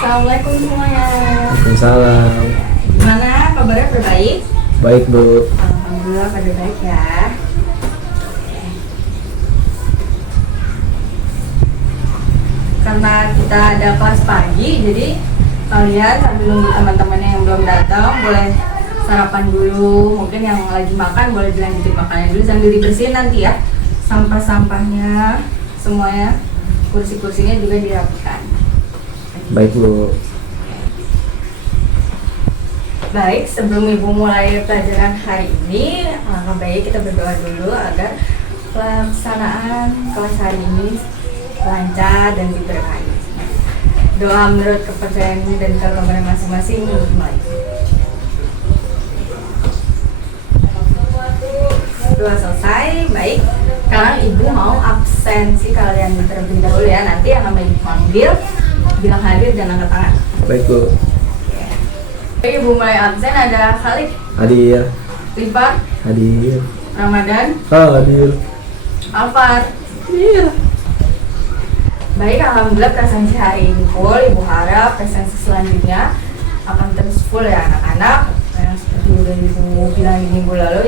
Assalamualaikum semuanya. Waalaikumsalam. Gimana kabarnya, berbaik? Baik Bu. Alhamdulillah pada baik ya. Karena kita ada kelas pagi, jadi kalian sambil nunggu teman-temannya yang belum datang boleh sarapan dulu. Mungkin yang lagi makan boleh dilanjutin makannya dulu sambil dibersihin nanti ya. Sampah-sampahnya semuanya, kursi-kursinya juga dirapikan. Baik Bu. Baik, sebelum Ibu mulai pelajaran hari ini, alangkah baik kita berdoa dulu agar pelaksanaan kelas hari ini lancar dan diberkahi. Doa menurut kepercayaan dan keagamaan masing-masing dimulai. Doa selesai, baik. Sekarang Ibu mau absensi kalian terlebih dahulu ya. Nanti yang namanya dipanggil, bilang hadir dan angkat tangan. Baik Bu. Ibu mulai absen ada Khalid, Hadir. Rifat, Hadir. Ramadan, Hadir. Alfar. Iya. Baik, alhamdulillah presensi hari ini full. Ibu harap presensi selanjutnya akan terus full ya anak-anak. Yang seperti udah Ibu bilang di minggu lalu,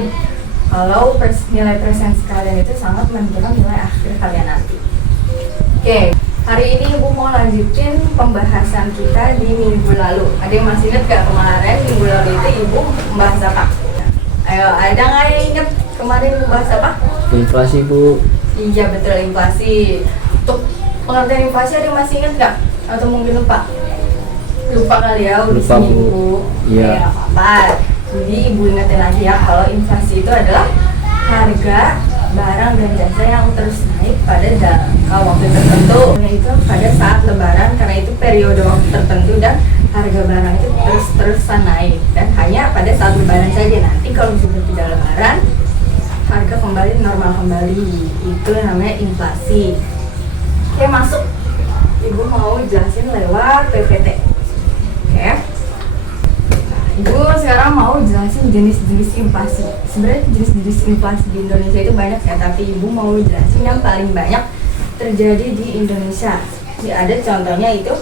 kalau nilai presensi kalian itu sangat menentukan nilai akhir kalian nanti. Oke, hari ini Ibu mau lanjutin pembahasan kita di minggu lalu. Ada yang masih ingat gak kemarin minggu lalu itu Ibu membahas apa? Ayo, ada nggak yang ingat kemarin membahas apa? Inflasi Bu. Iya betul, inflasi. Untuk pengertian inflasi ada yang masih ingat nggak? Atau mungkin lupa? Lupa kali ya, udah Lupa, Bu. seminggu. Iya. Ya, apa-apa. Jadi Ibu ingetin lagi ya, kalau inflasi itu adalah harga barang dan jasa yang terus naik pada jangka waktu tertentu. Itu pada saat lebaran, karena itu periode waktu tertentu dan harga barang itu terus-terusan naik. Dan hanya pada saat lebaran saja. Nanti kalau sudah tidak lebaran, harga kembali normal kembali. Itu namanya inflasi. Oke, masuk. Ibu mau jelasin lewat PPT. Oke. Ibu sekarang mau jelasin jenis-jenis inflasi. Sebenarnya jenis-jenis inflasi di Indonesia itu banyak ya, tapi Ibu mau jelasin yang paling banyak terjadi di Indonesia. Jadi ada contohnya itu.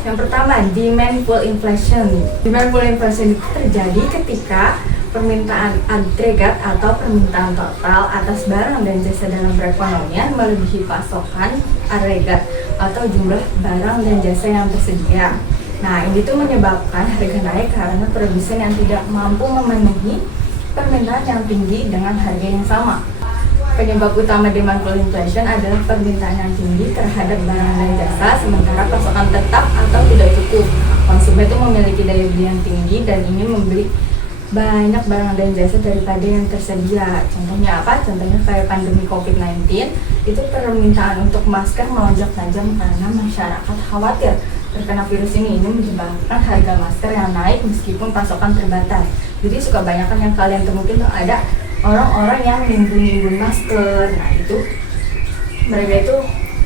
Yang pertama, demand pull inflation. Demand pull inflation itu terjadi ketika permintaan agregat atau permintaan total atas barang dan jasa dalam perekonomian melebihi pasokan agregat atau jumlah barang dan jasa yang tersedia. Nah, ini tuh menyebabkan harga naik karena produsen yang tidak mampu memenuhi permintaan yang tinggi dengan harga yang sama. Penyebab utama demand pull inflation adalah permintaan yang tinggi terhadap barang dan jasa sementara pasokan tetap atau tidak cukup. Konsumen itu memiliki daya beli yang tinggi dan ingin membeli banyak barang dan jasa daripada yang tersedia. Contohnya apa? Contohnya kayak pandemi COVID-19, itu permintaan untuk masker melonjak tajam karena masyarakat khawatir terkena virus ini menyebabkan harga masker yang naik meskipun pasokan terbatas. Jadi suka banyakan yang kalian temukan tuh ada orang-orang yang nimbun-nimbun masker. Nah itu mereka itu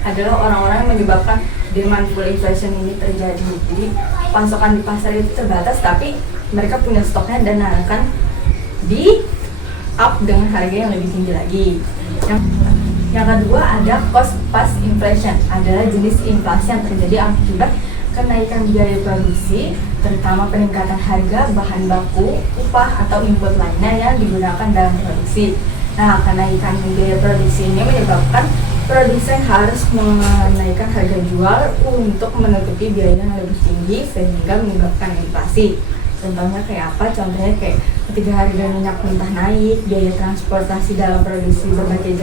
adalah orang-orang yang menyebabkan demand pull inflation ini terjadi. Jadi pasokan di pasar itu terbatas, tapi mereka punya stoknya dan akan di up dengan harga yang lebih tinggi lagi. Yang kedua ada cost plus inflation, adalah jenis inflasi yang terjadi akibat kenaikan biaya produksi, terutama peningkatan harga bahan baku, upah atau input lainnya yang digunakan dalam produksi. Nah, kenaikan biaya produksi ini menyebabkan produsen harus menaikkan harga jual untuk menutupi biaya yang lebih tinggi sehingga menyebabkan inflasi. Contohnya kayak apa? Contohnya kayak ketika harga minyak mentah naik, biaya transportasi dalam produksi berbagai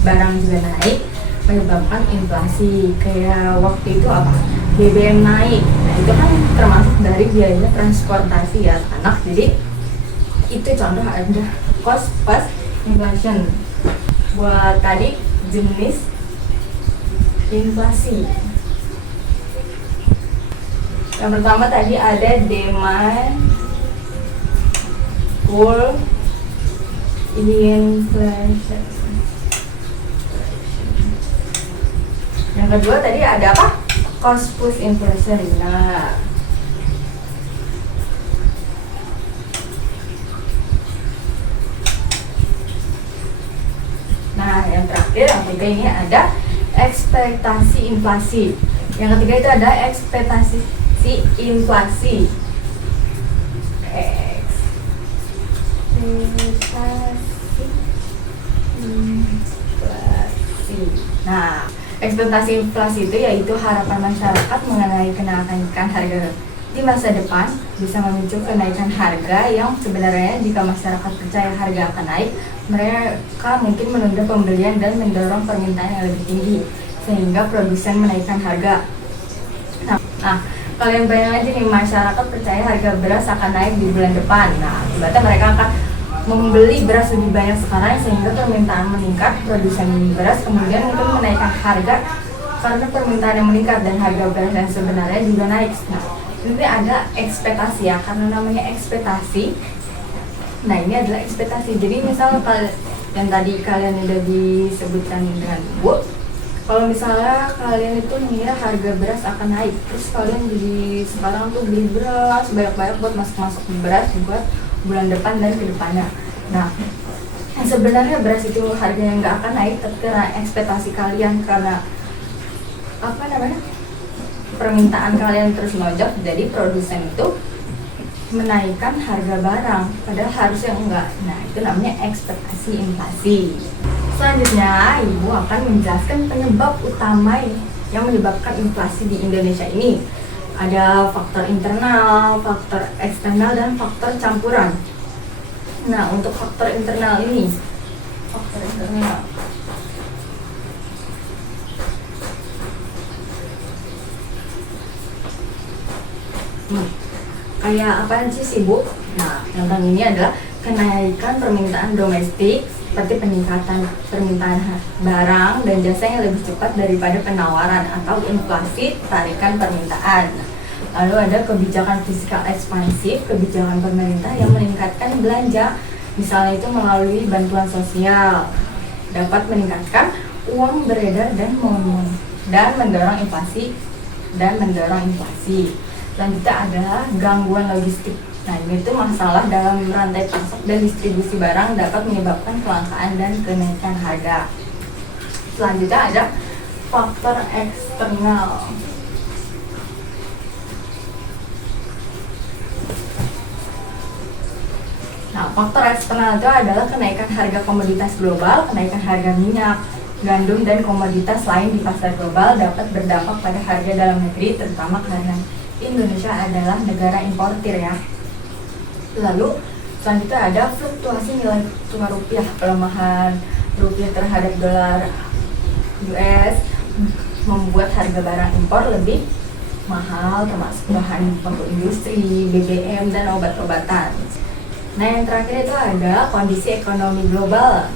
barang juga naik, menyebabkan inflasi. Kayak waktu itu apa? BBM naik. Nah, itu kan termasuk dari biaya transportasi ya anak. Jadi itu contoh ada cost plus inflation. Buat tadi jenis inflasi. Yang pertama tadi ada demand pull inflation. Yang kedua tadi ada apa? Cost push inflation. Nah, yang terakhir yang ketiga ini ada ekspektasi inflasi. Yang ketiga itu ada ekspektasi inflasi. Nah, ekspektasi inflasi itu yaitu harapan masyarakat mengenai kenaikan harga di masa depan bisa memicu kenaikan harga yang sebenarnya jika masyarakat percaya harga akan naik, mereka mungkin menunda pembelian dan mendorong permintaan yang lebih tinggi sehingga produsen menaikkan harga. Nah, kalian bayangin aja nih, masyarakat percaya harga beras akan naik di bulan depan. Nah, berarti mereka akan membeli beras lebih banyak sekarang sehingga permintaan meningkat, produsen beras kemudian itu menaikkan harga karena permintaan yang meningkat dan harga beras yang sebenarnya juga naik. Nah, ini ada ekspektasi ya, karena namanya ekspektasi. Nah, ini adalah ekspektasi. Jadi misal yang tadi kalian udah disebutkan dengan Ibu, kalau misalnya kalian itu mengira harga beras akan naik, terus kalian jadi sekarang tuh beli beras banyak-banyak buat masuk beras buat bulan depan dan kedepannya. Nah, sebenarnya beras itu harganya nggak akan naik, tapi karena ekspektasi kalian, karena permintaan kalian terus melonjak, jadi produsen itu menaikkan harga barang, padahal harusnya enggak. Nah, itu namanya ekspektasi inflasi. Selanjutnya, Ibu akan menjelaskan penyebab utama yang menyebabkan inflasi di Indonesia ini. Ada faktor internal, faktor eksternal, dan faktor campuran. Nah, untuk faktor internal ini, faktor internal. Kayak apa sih Bu? Nah, tentang ini adalah kenaikan permintaan domestik seperti peningkatan permintaan barang dan jasa yang lebih cepat daripada penawaran atau inflasi tarikan permintaan. Lalu ada kebijakan fiskal ekspansif, kebijakan pemerintah yang meningkatkan belanja, misalnya itu melalui bantuan sosial, dapat meningkatkan uang beredar dan mendorong inflasi. Selanjutnya adalah gangguan logistik. Nah, ini tuh masalah dalam rantai pasok dan distribusi barang dapat menyebabkan kelangkaan dan kenaikan harga. Selanjutnya ada faktor eksternal. Nah, faktor eksternal itu adalah kenaikan harga komoditas global, kenaikan harga minyak, gandum, dan komoditas lain di pasar global dapat berdampak pada harga dalam negeri, terutama karena Indonesia adalah negara importir ya. Lalu selanjutnya ada fluktuasi nilai tukar rupiah, pelemahan rupiah terhadap dolar US membuat harga barang impor lebih mahal, termasuk bahan baku industri, BBM, dan obat-obatan. Nah, yang terakhir itu ada kondisi ekonomi global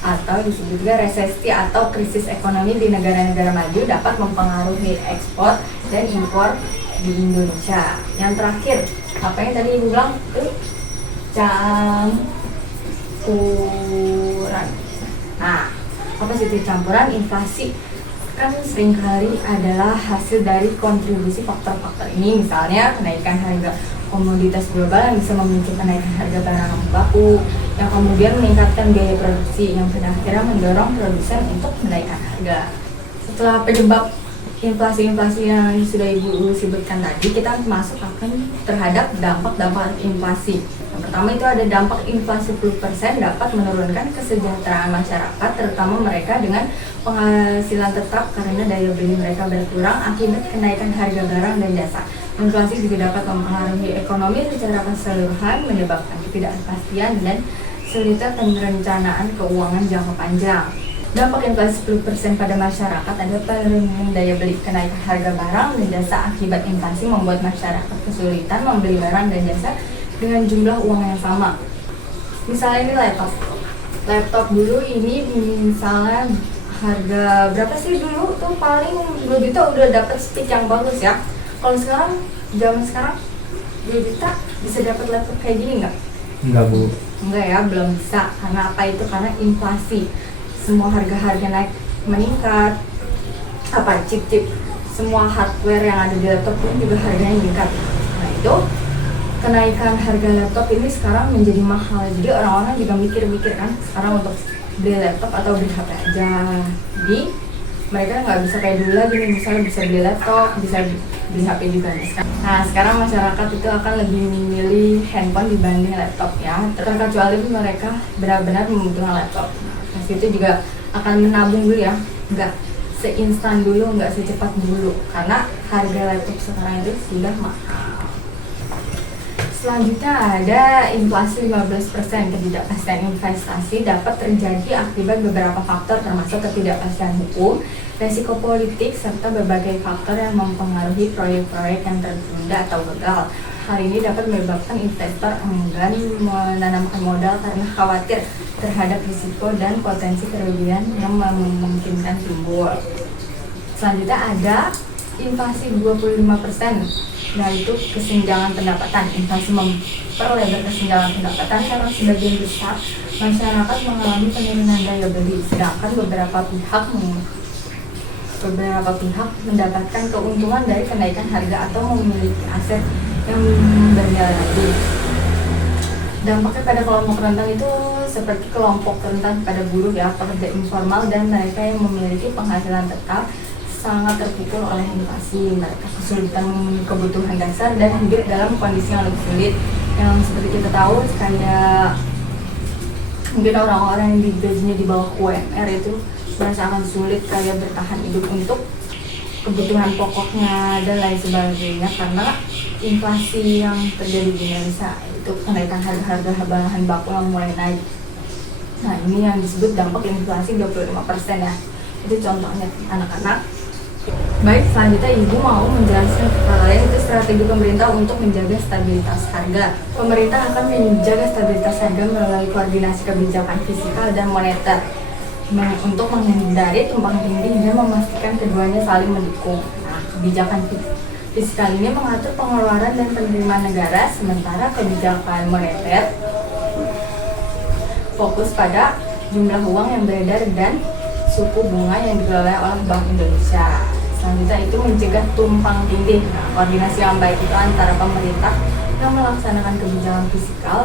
atau disebut juga resesi atau krisis ekonomi di negara-negara maju dapat mempengaruhi ekspor dan impor di Indonesia. Yang terakhir, apa yang tadi Ibu bilang itu campuran. Nah, apa sih itu campuran? Inflasi kan seringkali adalah hasil dari kontribusi faktor-faktor ini, misalnya kenaikan harga komoditas global yang bisa memicu kenaikan harga barang baku, yang kemudian meningkatkan biaya produksi, yang pada akhirnya mendorong produsen untuk menaikkan harga. Setelah penyebab inflasi-inflasi yang sudah Ibu sebutkan tadi, kita masuk akan terhadap dampak-dampak inflasi. Yang pertama itu ada dampak inflasi 10% dapat menurunkan kesejahteraan masyarakat, terutama mereka dengan penghasilan tetap karena daya beli mereka berkurang akibat kenaikan harga barang dan jasa. Inflasi juga dapat mempengaruhi ekonomi secara keseluruhan, menyebabkan ketidakpastian dan sulitnya perencanaan keuangan jangka panjang. Dampak inflasi 10% pada masyarakat ada penurunan daya beli, kenaikan harga barang dan jasa akibat inflasi membuat masyarakat kesulitan membeli barang dan jasa dengan jumlah uang yang sama. Misalnya ini laptop dulu ini misalnya harga berapa sih dulu tuh, paling 2 juta udah dapat speed yang bagus ya. Kalau sekarang, zaman sekarang 2 juta bisa dapat laptop kayak gini nggak? Enggak Bu. Enggak ya, belum bisa. Karena apa itu? Karena inflasi. Semua harga-harga naik, meningkat. Chip-chip, semua hardware yang ada di laptop pun juga harganya meningkat. Nah itu, kenaikan harga laptop ini sekarang menjadi mahal. Jadi orang-orang juga mikir-mikir kan, sekarang untuk beli laptop atau beli HP aja. Jadi mereka nggak bisa kayak dulu lagi nih, misalnya bisa beli laptop, bisa beli HP juga nih. Nah sekarang masyarakat itu akan lebih memilih handphone dibanding laptop ya, terkecuali mereka benar-benar membutuhkan laptop. Nah itu juga akan menabung dulu ya, nggak seinstan dulu, nggak secepat dulu, karena harga laptop sekarang itu sudah mahal. Selanjutnya ada inflasi 15%. Ketidakpastian investasi dapat terjadi akibat beberapa faktor termasuk ketidakpastian hukum, resiko politik, serta berbagai faktor yang mempengaruhi proyek-proyek yang tertunda atau gagal. Hal ini dapat menyebabkan investor enggan menanamkan modal karena khawatir terhadap risiko dan potensi kerugian yang memungkinkan timbul. Selanjutnya ada inflasi 25%. Nah itu kesenjangan pendapatan. Inflasi memperlebar kesenjangan pendapatan karena sebagian besar masyarakat mengalami penurunan daya beli, sedangkan beberapa pihak mendapatkan keuntungan dari kenaikan harga atau memiliki aset yang bernilai lebih. Dampaknya pada kelompok rentan itu seperti kelompok rentan pada buruh ya, pekerja informal dan mereka yang memiliki penghasilan tetap sangat terpukul oleh inflasi. Mereka kesulitan memenuhi kebutuhan dasar dan hidup dalam kondisi yang lebih sulit. Yang seperti kita tahu kayak mungkin orang-orang yang gajinya di bawah UMR itu merasa akan sulit kayak bertahan hidup untuk kebutuhan pokoknya dan lain sebagainya karena inflasi yang terjadi di Indonesia, itu kenaikan harga bahan baku yang mulai naik. Nah ini yang disebut dampak inflasi 25% ya. Itu contohnya anak-anak. Baik, selanjutnya Ibu mau menjelaskan ke kalian itu strategi pemerintah untuk menjaga stabilitas harga. Pemerintah akan menjaga stabilitas harga melalui koordinasi kebijakan fiskal dan moneter untuk menghindari tumpang tindih dan memastikan keduanya saling mendukung. Nah, kebijakan fiskal ini mengatur pengeluaran dan penerimaan negara, sementara kebijakan moneter fokus pada jumlah uang yang beredar dan suku bunga yang dikelola oleh Bank Indonesia. Selanjutnya itu mencegah tumpang tindih. Nah, koordinasi yang baik itu antara pemerintah yang melaksanakan kebijakan fiskal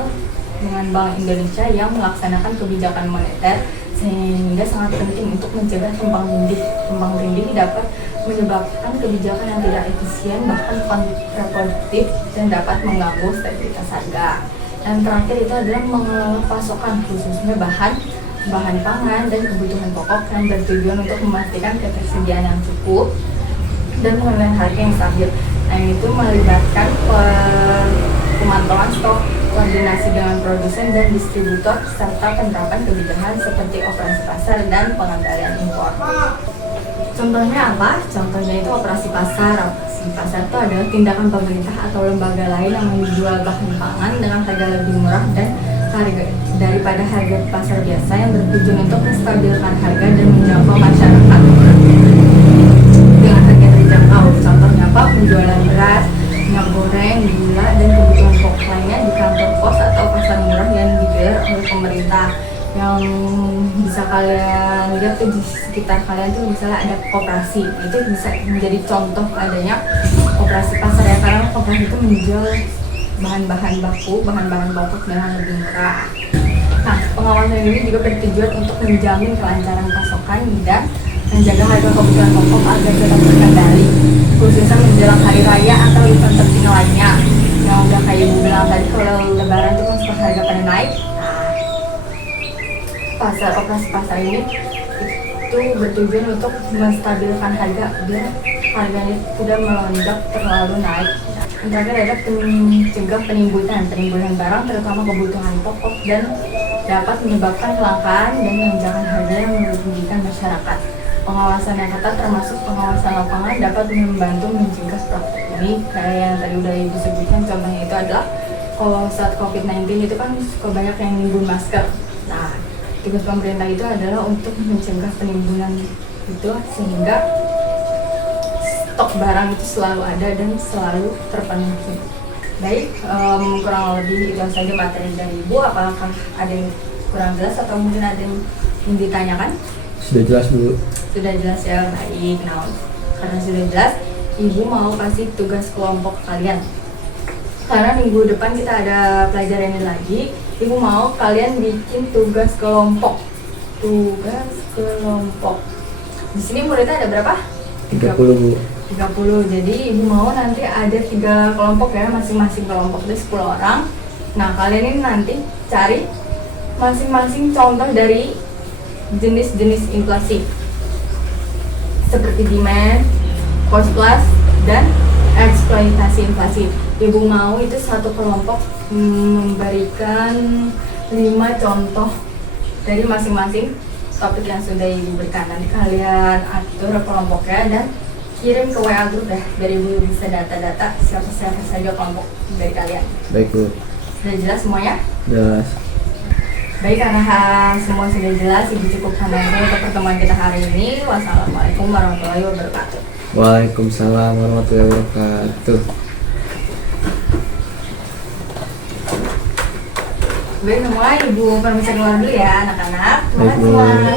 dengan Bank Indonesia yang melaksanakan kebijakan moneter, sehingga sangat penting untuk mencegah tumpang tindih. Tumpang tindih dapat menyebabkan kebijakan yang tidak efisien bahkan kontraproduktif dan dapat mengganggu stabilitas harga. Dan terakhir itu adalah mengelola pasokan, khususnya bahan pangan dan kebutuhan pokok yang bertujuan untuk memastikan ketersediaan yang cukup dan mengendalikan harga yang stabil. Nah itu melibatkan pemantauan stok, koordinasi dengan produsen dan distributor, serta penerapan kebijakan seperti operasi pasar dan pengendalian impor. Contohnya apa? Contohnya itu operasi pasar. Operasi pasar itu adalah tindakan pemerintah atau lembaga lain yang menjual bahan pangan dengan harga lebih murah dan daripada harga pasar biasa, yang bertujuan untuk menstabilkan harga dan menjangkau masyarakat dengan harga terjangkau. Contohnya apa? Penjualan beras, minyak goreng, gula, dan kebutuhan pokok lainnya di kantor pos atau pasar murah yang digelar oleh pemerintah. Yang bisa kalian lihat tuh di sekitar kalian tuh misalnya ada koperasi, itu bisa menjadi contoh adanya operasi pasar ya, karena koperasi itu menjual bahan-bahan baku, bahan-bahan pokok dengan lebih murah. Nah, pengawasan ini juga bertujuan untuk menjamin kelancaran pasokan dan menjaga harga kebutuhan pokok agar tetap terkendali, khususnya menjelang hari raya atau event penting lainnya. Yang udah kayak Ibu bilang tadi, kalau lebaran itu kan suka harga pada naik. Nah, operasi pasar ini itu bertujuan untuk menstabilkan harga biar harganya tidak melonjak terlalu naik. Yang terakhir ada mencegah penimbunan barang, terutama kebutuhan pokok, dan dapat menyebabkan kelangkaan dan lonjakan harga yang merugikan masyarakat. Pengawasan yang ketat termasuk pengawasan lapangan dapat membantu mencegah praktik ini. Kayak yang tadi udah Ibu sebutkan, contohnya itu adalah kalau saat COVID-19 itu kan suka banyak yang nimbun masker. Nah, tugas pemerintah itu adalah untuk mencegah penimbunan itu sehingga stok barang itu selalu ada dan selalu terpenuhi. Baik, kurang lebih itu saja materi dari Ibu. Apakah ada yang kurang jelas atau mungkin ada yang ditanyakan? Sudah jelas Bu. Sudah jelas ya, baik. Nah, karena sudah jelas, Ibu mau kasih tugas kelompok kalian. Karena minggu depan kita ada pelajaran ini lagi, Ibu mau kalian bikin tugas kelompok. Di sini muridnya ada berapa? 30 Bu. 30. Jadi ibu mau nanti ada 3 kelompok ya, masing-masing kelompok ada 10 orang. Nah kalian ini nanti cari masing-masing contoh dari jenis-jenis inflasi seperti demand, cost plus, dan eksploitasi inflasi. Ibu mau itu satu kelompok memberikan 5 contoh dari masing-masing topik yang sudah ibu berikan. Nanti kalian atur kelompoknya dan kirim ke WA group ya, biar ibu bisa data-data siapa-siapa saja kelompok dari kalian. Baik Bu. Sudah jelas semuanya? Jelas. Baik, karena semua sudah jelas, ibu cukupkan dulu untuk pertemuan kita hari ini. Wassalamualaikum warahmatullahi wabarakatuh. Waalaikumsalam warahmatullahi wabarakatuh. Baik semua, ibu permisi keluar dulu ya anak-anak. Terima Baik, kasih Bu. semua.